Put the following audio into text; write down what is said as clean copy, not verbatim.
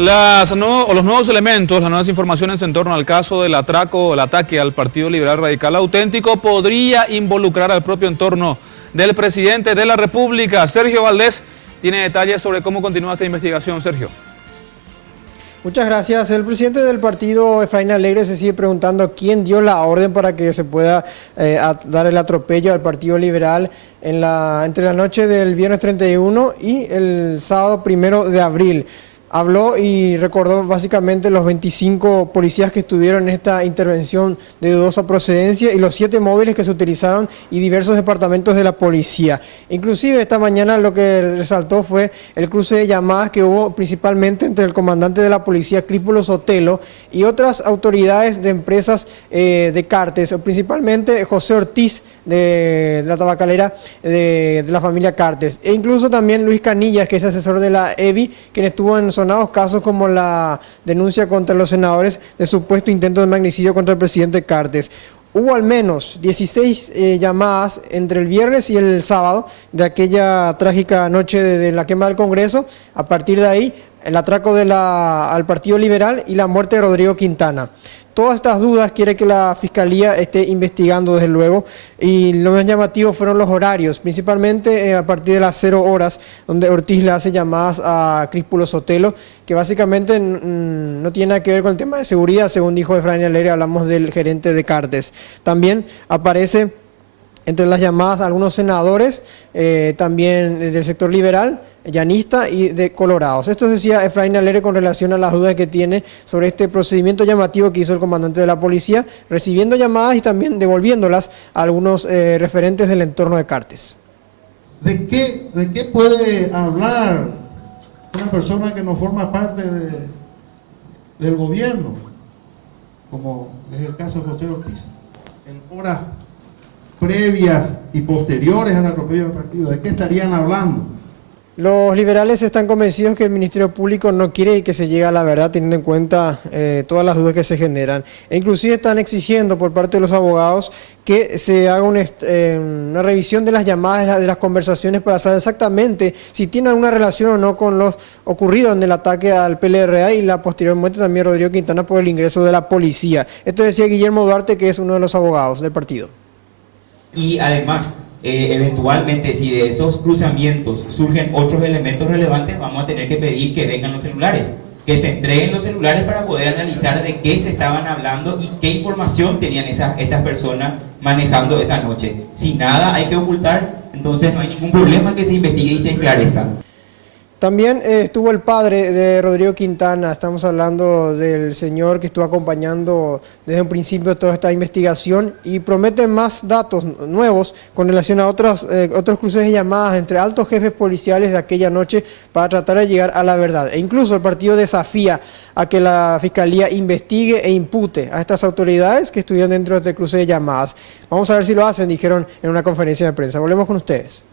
Los nuevos elementos, las nuevas informaciones en torno al caso del atraco, el ataque al Partido Liberal Radical Auténtico podría involucrar al propio entorno del presidente de la República. Sergio Valdés tiene detalles sobre cómo continúa esta investigación. Sergio. Muchas gracias. El presidente del partido, Efraín Alegre, se sigue preguntando quién dio la orden para que se pueda dar el atropello al Partido Liberal entre la noche del viernes 31 y el sábado 1 de abril. Habló y recordó básicamente los 25 policías que estuvieron en esta intervención de dudosa procedencia y los 7 móviles que se utilizaron y diversos departamentos de la policía. Inclusive esta mañana lo que resaltó fue el cruce de llamadas que hubo principalmente entre el comandante de la policía, Crípulo Sotelo, y otras autoridades de empresas de Cartes, principalmente José Ortiz de la tabacalera de la familia Cartes, e incluso también Luis Canillas, que es asesor de la EBI, quien estuvo en sonados casos como la denuncia contra los senadores de supuesto intento de magnicidio contra el presidente Cartes. Hubo al menos 16 llamadas entre el viernes y el sábado de aquella trágica noche de la quema del Congreso. A partir de ahí, el atraco al Partido Liberal y la muerte de Rodrigo Quintana. Todas estas dudas quiere que la Fiscalía esté investigando desde luego, y lo más llamativo fueron los horarios, principalmente a partir de las 0 horas, donde Ortiz le hace llamadas a Crípulo Sotelo, que básicamente no tiene nada que ver con el tema de seguridad, según dijo Efraín Alegre. Hablamos del gerente de Cartes. También aparece entre las llamadas a algunos senadores, también del sector liberal, llanista y de Colorados. Esto decía Efraín Alegre con relación a las dudas que tiene sobre este procedimiento llamativo que hizo el comandante de la policía, recibiendo llamadas y también devolviéndolas a algunos referentes del entorno de Cartes. ¿De qué puede hablar una persona que no forma parte del gobierno, como es el caso de José Ortiz, en horas previas y posteriores al atropello del partido? ¿De qué estarían hablando? Los liberales están convencidos que el Ministerio Público no quiere que se llegue a la verdad, teniendo en cuenta todas las dudas que se generan. E inclusive están exigiendo por parte de los abogados que se haga una revisión de las llamadas, de las conversaciones, para saber exactamente si tiene alguna relación o no con los ocurridos en el ataque al PLRA y la posterior muerte también de Rodrigo Quintana por el ingreso de la policía. Esto decía Guillermo Duarte, que es uno de los abogados del partido. Y además, eventualmente, si de esos cruzamientos surgen otros elementos relevantes, vamos a tener que pedir que vengan los celulares, que se entreguen los celulares para poder analizar de qué se estaban hablando y qué información tenían estas personas manejando esa noche. Si nada hay que ocultar, entonces no hay ningún problema que se investigue y se esclarezca. También estuvo el padre de Rodrigo Quintana. Estamos hablando del señor que estuvo acompañando desde un principio toda esta investigación, y promete más datos nuevos con relación a otros cruces de llamadas entre altos jefes policiales de aquella noche para tratar de llegar a la verdad. E incluso el partido desafía a que la Fiscalía investigue e impute a estas autoridades que estuvieron dentro de este cruce de llamadas. Vamos a ver si lo hacen, dijeron en una conferencia de prensa. Volvemos con ustedes.